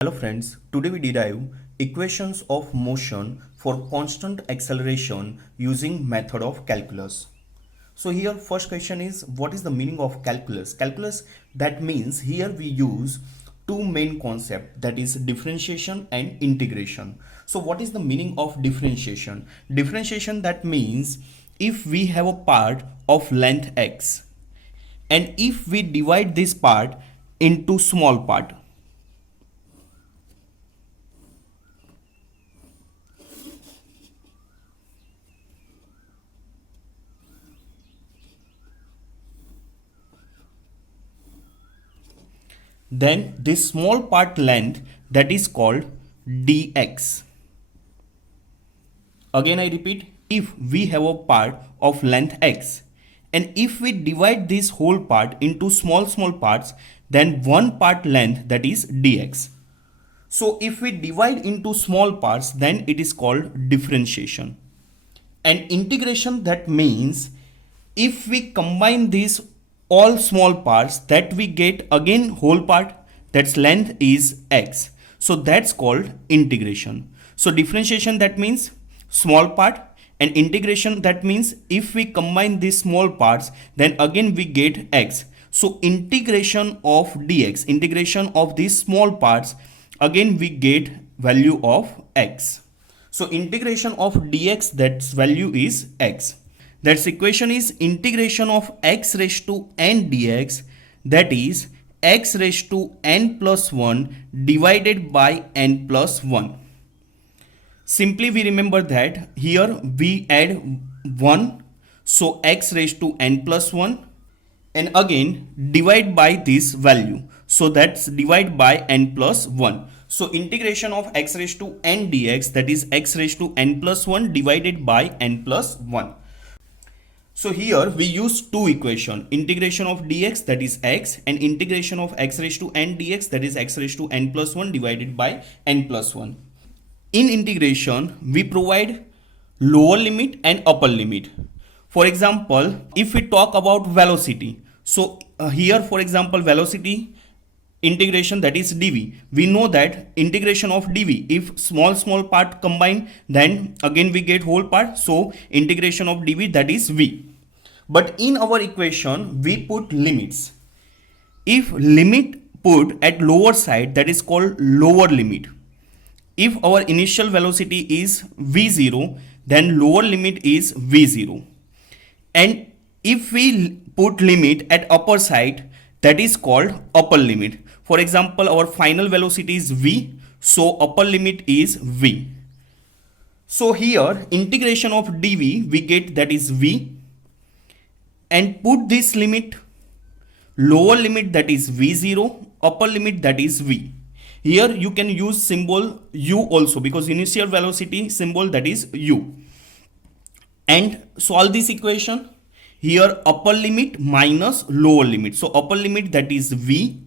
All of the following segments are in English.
Hello friends, today we derive equations of motion for constant acceleration using method of calculus. So here first question is, what is the meaning of calculus? Calculus, that means here we use two main concepts, that is differentiation and integration. So what is the meaning of differentiation? Differentiation, that means if we have a part of length x and if we divide this part into small part, then this small part length, that is called dx. Again I repeat, if we have a part of length x and if we divide this whole part into small parts, then one part length, that is dx. So if we divide into small parts, then it is called differentiation. And integration, that means if we combine these all small parts, that we get again whole part, that's length is x. So that's called integration. So differentiation, that means small part, and integration, that means if we combine these small parts, then again we get x. So integration of dx, integration of these small parts, again we get value of x. So integration of dx, that value is x. That equation is integration of x raised to n dx, that is x raised to n plus 1 divided by n plus 1. Simply we remember that here we add 1, so x raised to n plus 1, and again divide by this value, so that's divide by n plus 1. So integration of x raised to n dx, that is x raised to n plus 1 divided by n plus 1. So here we use two equation, integration of dx, that is x, and integration of x raised to n dx, that is x raised to n plus 1 divided by n plus 1. In integration, we provide lower limit and upper limit. For example, if we talk about velocity, so here for example velocity integration, that is dv, we know that integration of dv, if small part combine, then again we get whole part, so integration of dv, that is v. But in our equation we put limits. If limit put at lower side, that is called lower limit. If our initial velocity is v0, then lower limit is v0. And if we put limit at upper side, that is called upper limit. For example, our final velocity is v, so upper limit is v. So here integration of dv we get, that is v, and put this limit, lower limit, that is v0, upper limit, that is v. Here you can use symbol u also, because initial velocity symbol, that is u. And solve this equation. Here upper limit minus lower limit. So upper limit, that is v,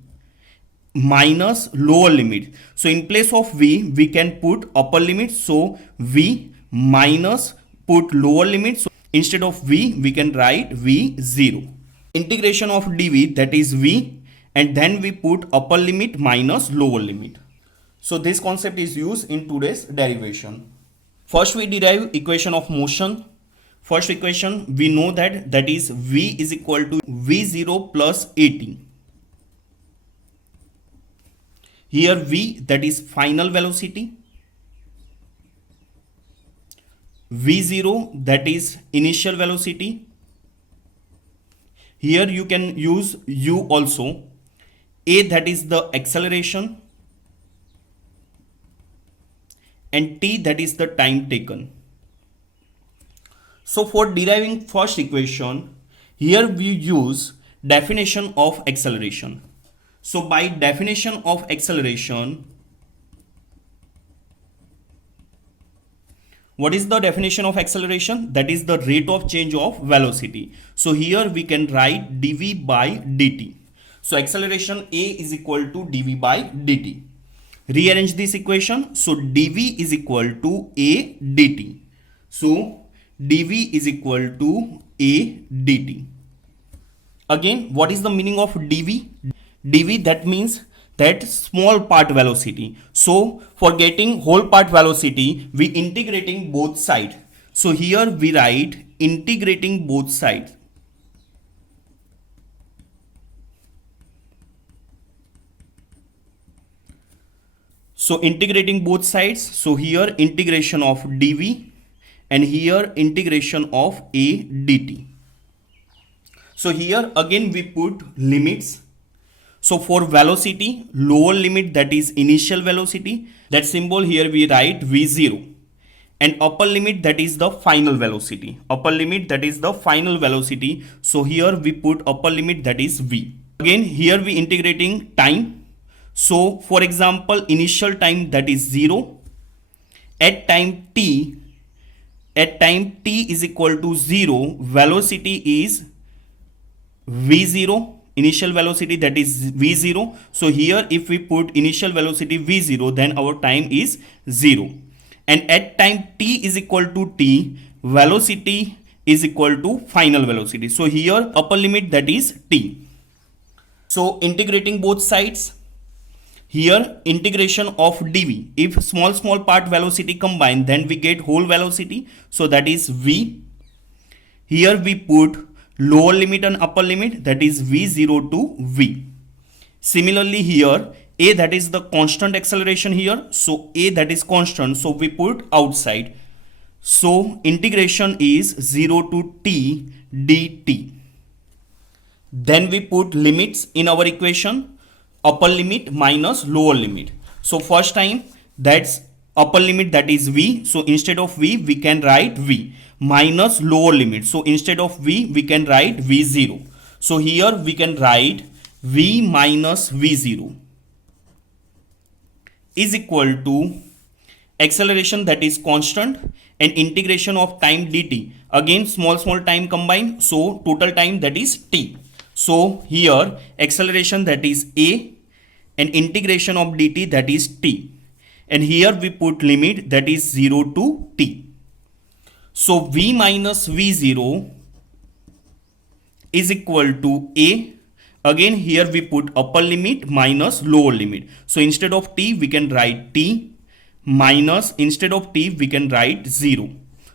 minus lower limit. So in place of v, we can put upper limit. So v minus put lower limit. So instead of v, we can write v0. Integration of dv, that is v, and then we put upper limit minus lower limit. So this concept is used in today's derivation. First we derive equation of motion. First equation we know that is v is equal to v0 plus at. Here v, that is final velocity, v0, that is initial velocity. Here you can use u also. A, that is the acceleration, and t, that is the time taken. So for deriving first equation, here we use definition of acceleration. So by definition of acceleration, what is the definition of acceleration? That is the rate of change of velocity. So here we can write dv by dt. So acceleration a is equal to dv by dt. Rearrange this equation. So dv is equal to a dt. So dv is equal to a dt. Again, what is the meaning of dv? dv, that means that small part velocity. So for getting whole part velocity, we integrating both sides. So here we write integrating both sides. So integrating both sides, so here integration of dv and here integration of a dt. So here again we put limits. So for velocity, lower limit, that is initial velocity, that symbol here we write v0, and upper limit, that is the final velocity. Upper limit, that is the final velocity. So here we put upper limit, that is v. Again here we integrating time. So for example, initial time, that is 0. At time t is equal to 0, velocity is v0, initial velocity, that is v0. So here if we put initial velocity v0, then our time is 0. And at time t is equal to t, velocity is equal to final velocity. So here upper limit, that is t. So integrating both sides, here integration of dv, if small part velocity combine, then we get whole velocity, so that is v. Here we put lower limit and upper limit, that is v0 to v. Similarly here a, that is the constant acceleration here, so a, that is constant, so we put outside. So integration is 0 to t dt. Then we put limits in our equation, upper limit minus lower limit. So first time, that's upper limit, that is v, so instead of v we can write v, minus lower limit, so instead of v we can write v0. So here we can write v minus v0 is equal to acceleration, that is constant, and integration of time dt, again small time combined, so total time, that is t. So here acceleration, that is a, and integration of dt, that is t, and here we put limit, that is 0 to t. So v minus v0 is equal to a, again here we put upper limit minus lower limit, so instead of t we can write t, minus instead of t we can write 0,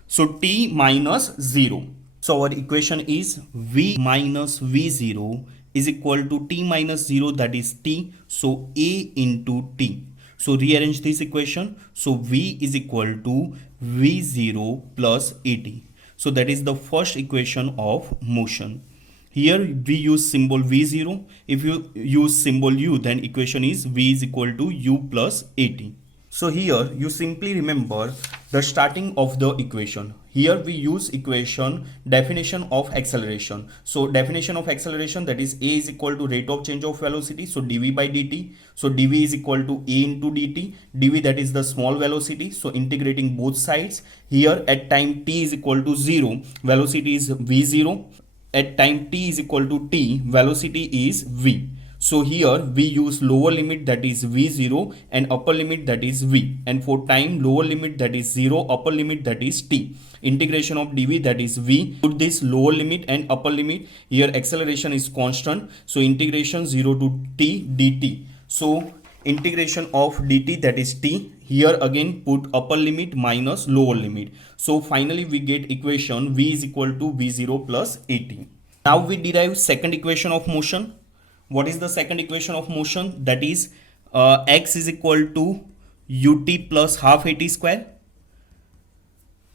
so t minus 0. So our equation is v minus v0 is equal to t minus 0, that is t, so a into t. So rearrange this equation, so v is equal to v0 plus at. So that is the first equation of motion. Here we use symbol v0, if you use symbol u, then equation is v is equal to u plus at. So here you simply remember the starting of the equation. Here we use equation definition of acceleration. So definition of acceleration, that is a is equal to rate of change of velocity, so dv by dt. So dv is equal to a into dt. dv, that is the small velocity, so integrating both sides. Here at time t is equal to 0, velocity is v0. At time t is equal to t, velocity is v. So here we use lower limit, that is v0, and upper limit, that is v, and for time lower limit, that is 0, upper limit, that is t. Integration of dv, that is v. Put this lower limit and upper limit, here acceleration is constant, so integration 0 to t dt. So integration of dt, that is t, here again put upper limit minus lower limit. So finally we get equation v is equal to v0 plus at. Now we derive second equation of motion. What is the second equation of motion? That is x is equal to ut plus half at square.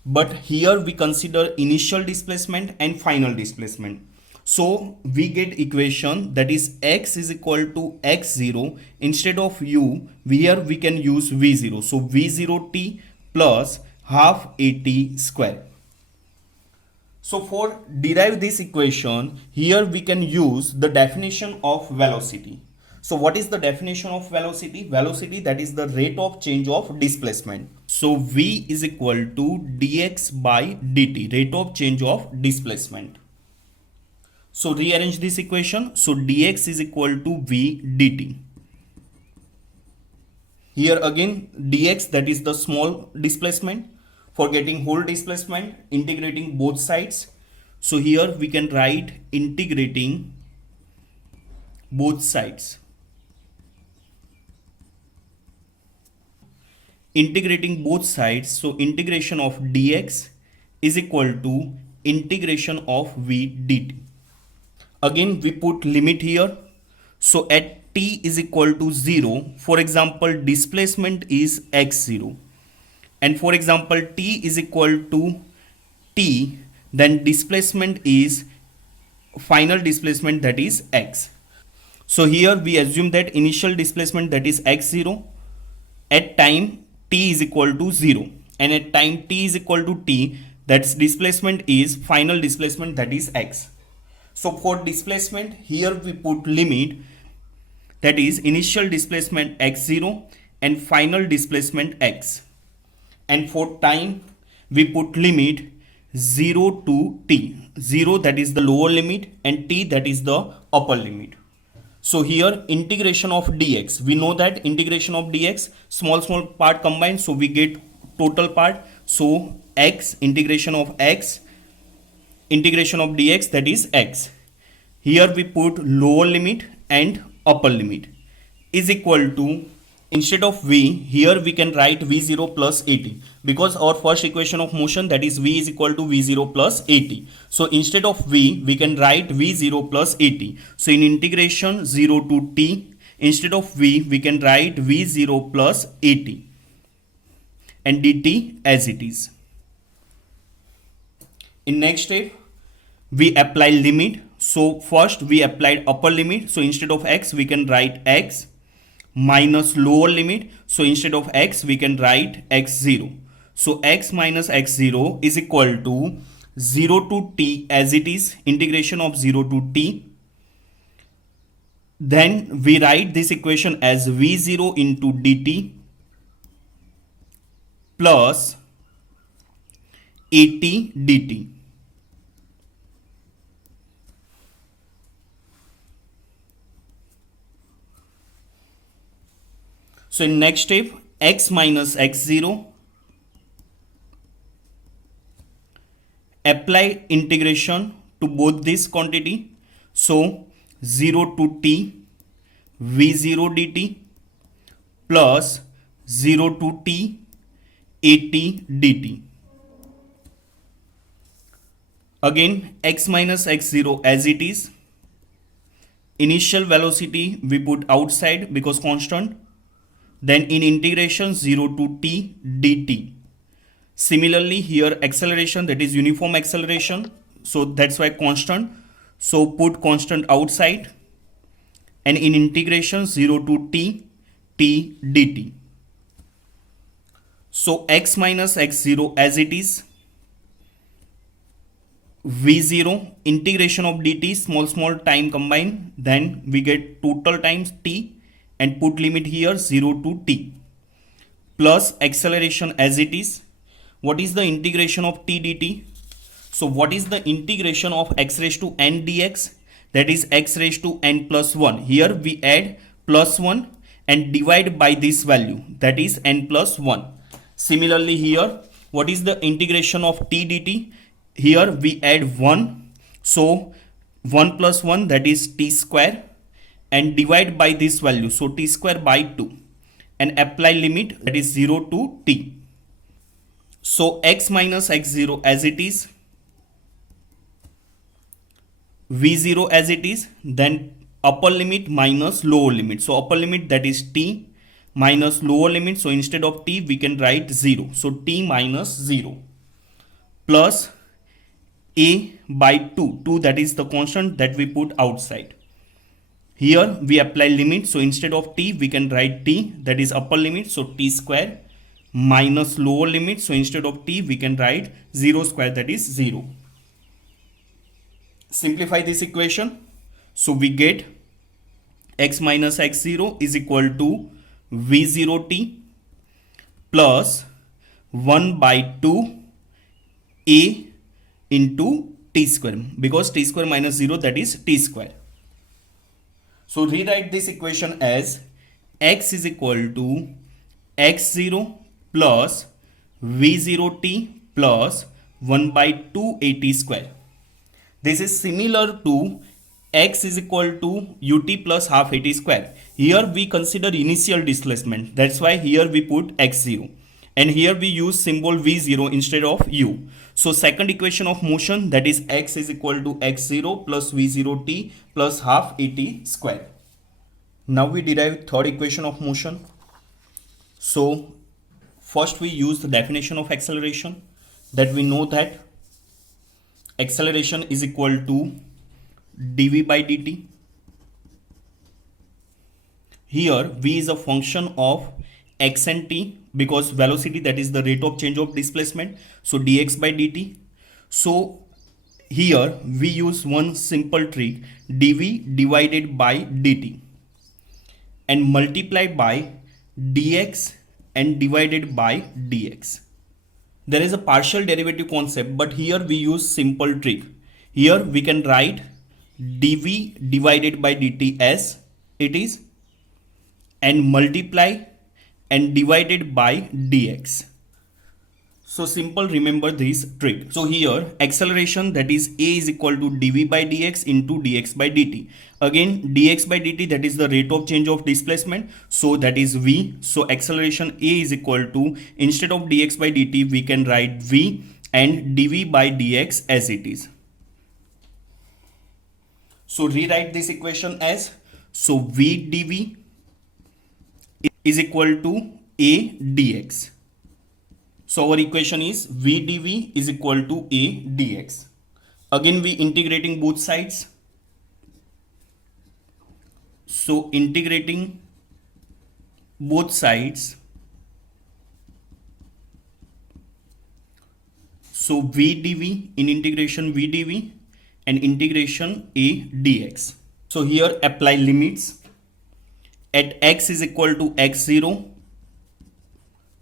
But here we consider initial displacement and final displacement. So we get equation, that is x is equal to x0. Instead of u, here we can use v0. So v0t plus half at square. So for derive this equation, here we can use the definition of velocity. So what is the definition of velocity? Velocity, that is the rate of change of displacement. So v is equal to dx by dt, rate of change of displacement. So rearrange this equation. So dx is equal to v dt. Here again dx, that is the small displacement. For getting whole displacement, integrating both sides. So here we can write integrating both sides. integrating both sides, so integration of dx is equal to integration of v dt. Again we put limit here, so at t is equal to 0, for example displacement is x0, and for example t is equal to t, then displacement is final displacement, that is x. So here we assume that initial displacement, that is x0, at time t is equal to 0, and at time t is equal to t, that's displacement is final displacement, that is x. So for displacement here we put limit, that is initial displacement x0 and final displacement x, and for time we put limit 0 to t, 0 that is the lower limit and t that is the upper limit. So here integration of dx, we know that integration of dx, small part combined, so we get total part. So x, integration of x, integration of dx, that is x. Here we put lower limit and upper limit is equal to, instead of v, here we can write v0 plus at, because our first equation of motion, that is v is equal to v0 plus at. So instead of v, we can write v0 plus at. So in integration 0 to t, instead of v, we can write v0 plus at and dt as it is. In next step, we apply limit. So first we applied upper limit, so instead of x, we can write x minus lower limit, so instead of x we can write x0. So x minus x0 is equal to 0 to t as it is, integration of 0 to t. Then we write this equation as v0 into dt plus at dt. So in next step, x minus x0, apply integration to both this quantity. So 0 to t v0 dt plus 0 to t at dt. Again x minus x0 as it is. Initial velocity we put outside because constant. Then in integration 0 to t dt. Similarly here acceleration, that is uniform acceleration, so that's why constant, so put constant outside, and in integration 0 to t dt. So x minus x0 as it is, v0 integration of dt, small time combined, then we get total times t and put limit here 0 to t plus acceleration as it is. What is the integration of t dt? So what is the integration of x raised to n dx? That is x raised to n plus 1. Here we add plus 1 and divide by this value, that is n plus 1. Similarly here, what is the integration of t dt? Here we add 1, so 1 plus 1, that is t square, and divide by this value, so t square by 2, and apply limit, that is 0 to t. So x minus x0 as it is, v0 as it is, then upper limit minus lower limit, so upper limit, that is t, minus lower limit, so instead of t we can write 0, so t minus 0 plus a by 2, that is the constant that we put outside. Here we apply limit, so instead of t we can write t, that is upper limit, so t square, minus lower limit, so instead of t we can write 0 square, that is 0. Simplify this equation, so we get x minus x0 is equal to v0t plus 1 by 2 a into t square, because t square minus 0, that is t square. So rewrite this equation as x is equal to x0 plus v0t plus 1 by 2 at square. This is similar to x is equal to ut plus half at square. Here we consider initial displacement, that's why here we put x0. and here we use symbol v0 instead of u. So second equation of motion, that is x is equal to x0 plus v0 t plus half at square. Now we derive third equation of motion. So first we use the definition of acceleration, that we know that acceleration is equal to dv by dt. Here v is a function of x and t, because velocity, that is the rate of change of displacement, so dx by dt. So here we use one simple trick, dv divided by dt and multiplied by dx and divided by dx. There is a partial derivative concept, but here we use simple trick. Here we can write dv divided by dt as it is and multiply and divided by dx. So simple, remember this trick. So here acceleration, that is a is equal to dv by dx into dx by dt. Again dx by dt, that is the rate of change of displacement, so that is v. So acceleration a is equal to, instead of dx by dt we can write v and dv by dx as it is. So rewrite this equation as, so v dv is equal to a dx. So our equation is v dv is equal to a dx. Again we integrating both sides. So integrating both sides, so v dv in integration v dv and integration a dx. So here apply limits. At x is equal to x0,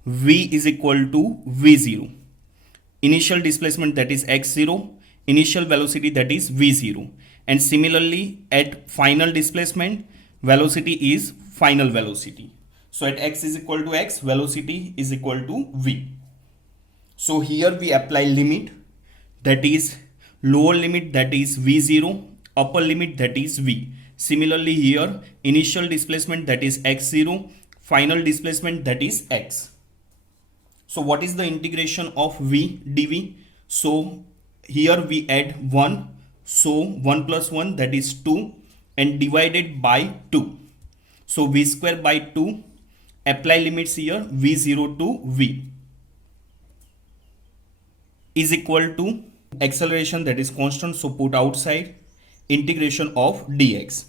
v is equal to v0. Initial displacement, that is x0, initial velocity, that is v0. And similarly at final displacement, velocity is final velocity. So at x is equal to x, velocity is equal to v. So here we apply limit, that is lower limit, that is v0, upper limit, that is v. Similarly here initial displacement, that is x0, final displacement, that is x. So what is the integration of v dv? So here we add 1, so 1 plus 1, that is 2, and divided by 2. So v square by 2, apply limits here, v0 to v is equal to acceleration, that is constant, so put outside, integration of dx.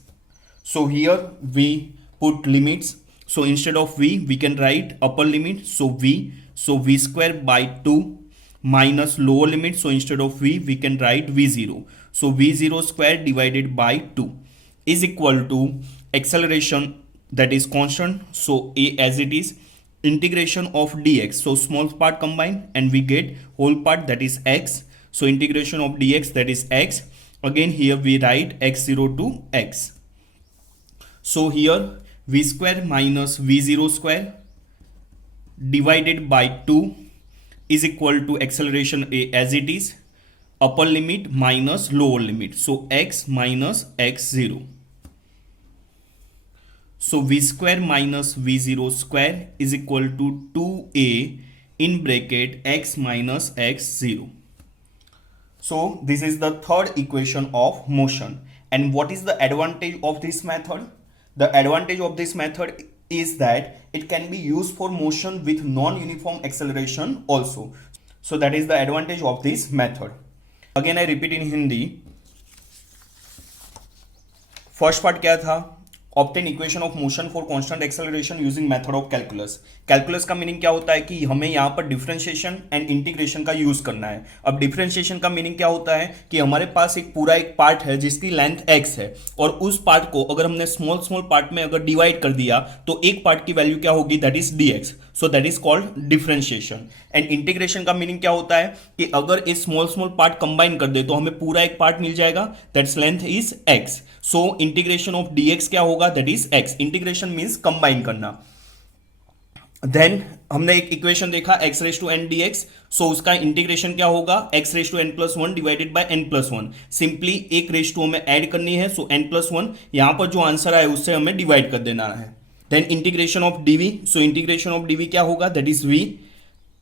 So here we put limits, so instead of v we can write upper limit, so v square by 2 minus lower limit, so instead of v we can write v0, so v0 square divided by 2 is equal to acceleration, that is constant, so a as it is, integration of dx, so small part combine and we get whole part, that is x, so integration of dx, that is x. Again here we write x0 to x. So here v square minus v0 square divided by 2 is equal to acceleration a as it is, upper limit minus lower limit, so x minus x0. So v square minus v0 square is equal to 2a in bracket x minus x0. So this is the third equation of motion. And what is the advantage of this method? The advantage of this method is that it can be used for motion with non-uniform acceleration also. So that is the advantage of this method. Again I repeat in Hindi. First part क्या था? Obtain equation of motion for constant acceleration using method of calculus. Calculus का meaning क्या होता है कि हमें यहाँ पर डिफरेंशिएशन एंड इंटीग्रेशन का यूज करना है. अब डिफरेंशिएशन का मीनिंग क्या होता है कि हमारे पास एक पूरा एक पार्ट है जिसकी लेंथ x है और उस पार्ट को अगर हमने स्मॉल स्मॉल पार्ट में अगर डिवाइड कर दिया तो एक पार्ट की वैल्यू क्या होगी, that is dx. So that is called differentiation. And integration का मीनिंग क्या होता है कि अगर इस स्मॉल स्मॉल पार्ट कंबाइन कर दे तो हमें पूरा एक पार्ट मिल जाएगा, that's length is x. So integration of dx क्या होगा, that is x. Integration means combine करना. देन हमने एक इक्वेशन देखा x raise to n dx. So उसका इंटीग्रेशन क्या होगा, x raise to n plus one divided by n plus one. Simply एक रेज टू हमें ऐड करनी है, सो n प्लस वन. यहां पर जो आंसर आए उससे हमें डिवाइड कर देना है. Then integration of dv. So integration of dv क्या होगा, दैट इज v.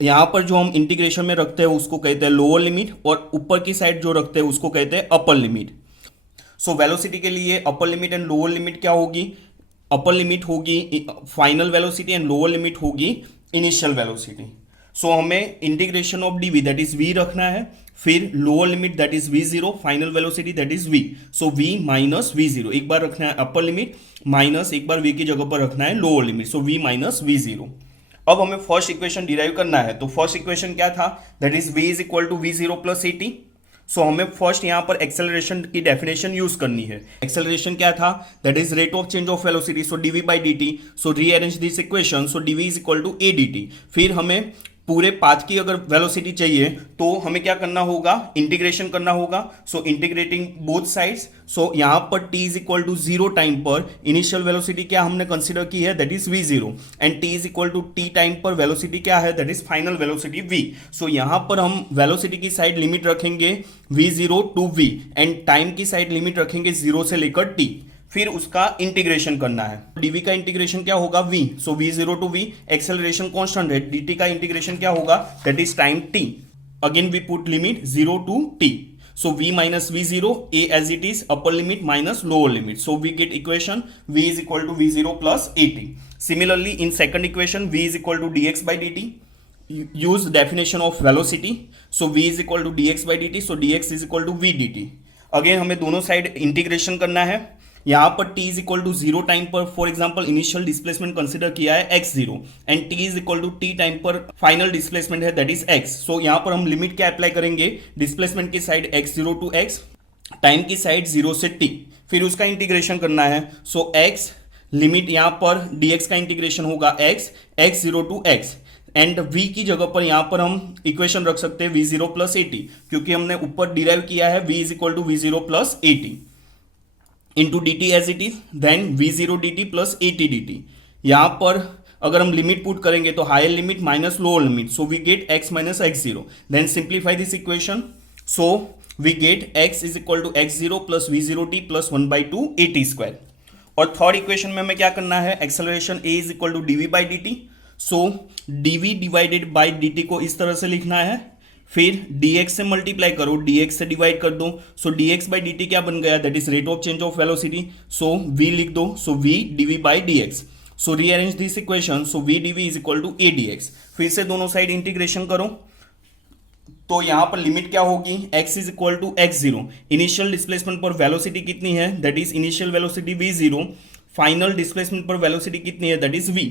यहाँ पर जो हम इंटीग्रेशन में रखते हैं उसको कहते हैं लोअर लिमिट, और ऊपर की साइड जो रखते हैं उसको कहते हैं अपर लिमिट। सो वेलोसिटी के लिए upper limit and lower limit क्या होगी? अपर लिमिट होगी final velocity and lower limit होगी इनिशियल वेलोसिटी। सो हमें integration of d v that is v रखना है, फिर lower limit that is v zero, final velocity that is v. So v minus v zero, एक बार रखना है upper limit minus एक बार वी की जगह पर रखना है lower limit, so v minus v zero. अब हमें फर्स्ट इक्वेशन डिराइव करना है, तो फर्स्ट इक्वेशन क्या था? That is v is equal to we zero plus A T. So हमें फर्स्ट यहां पर एक्सेलरेशन की डेफिनेशन यूज करनी है। एक्सेलरेशन क्या था? That is rate of change of velocity, so dv बाई dt। सो rearrange this equation, so dv is equal to a d t. फिर हमें पूरे पाथ की अगर वेलोसिटी चाहिए तो हमें क्या करना होगा? इंटीग्रेशन करना होगा। So integrating both sides, so यहां पर t is equal to zero time पर इनिशियल वेलोसिटी क्या हमने कंसीडर की है? That is v zero, and t is equal to t time पर वेलोसिटी क्या है? That is final velocity v। So यहां पर हम वेलोसिटी की साइड लिमिट रखेंगे v zero to v, and time की साइड लिमिट रखेंगे जीरो से लेकर t। फिर उसका इंटीग्रेशन करना है। dv का इंटीग्रेशन क्या होगा? v, so v zero to v, acceleration constant है, dt का इंटीग्रेशन क्या होगा? That is time t। Again we put limit zero to t, so v minus v zero, a as it is, upper limit minus lower limit, so we get equation v is equal to v zero plus at. Similarly in second equation v is equal to dx by dt, use definition of velocity, so v is equal to dx by dt, so dx is equal to v dt। Again हमें दोनों side integration करना है। यहाँ पर t is equal to zero time पर for example initial displacement consider किया है x zero, and t is equal to t time पर फाइनल डिस्प्लेसमेंट है दैट इज x। सो यहाँ पर हम लिमिट क्या अप्लाई करेंगे? डिस्प्लेसमेंट की side x zero to x, time की साइड जीरो से t, फिर उसका इंटीग्रेशन करना है। सो x लिमिट यहाँ पर dx का इंटीग्रेशन होगा x zero to x, and v की जगह पर यहां पर हम इक्वेशन रख सकते हैं v जीरो प्लस ए टी, क्योंकि हमने ऊपर डिराइव किया है v is equal to we zero plus A t into d t as it is, then v zero d t plus A t d t. यहां पर अगर हम लिमिट पुट करेंगे तो higher limit minus lower limit, so we get x minus x zero, then simplify this equation, so we get x is equal to x zero plus v zero t plus one by two a t square. और third equation में हमें क्या करना है? Acceleration a is equal to d v by d t, so dv divided by dt को इस तरह से लिखना है, फिर dx से मल्टीप्लाई करो, dx से डिवाइड कर दो, सो dx बाई dt क्या बन गया? That is rate of change of velocity, so v लिख दो, so v dv by dx। So rearrange this equation, so v dv is equal to a dx। फिर से दोनों साइड इंटीग्रेशन करो, तो यहां पर लिमिट क्या होगी? x is equal to x zero, initial displacement पर वेलोसिटी कितनी है? That is initial velocity v zero, final displacement पर वेलोसिटी कितनी है? That is v।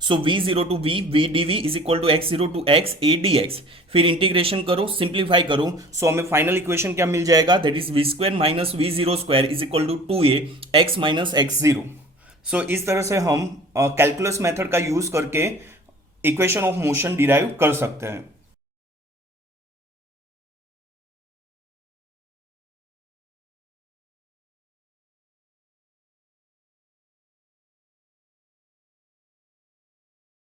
So v zero to v, v dv is equal to x zero to x a dx। फिर integration करो, simplify करो, so हमें final equation क्या मिल जाएगा? That is v square minus v zero square is equal to to A x minus x zero. सो इस तरह से हम कैलकुलस मेथड का यूज करके इक्वेशन ऑफ मोशन डिराइव कर सकते हैं।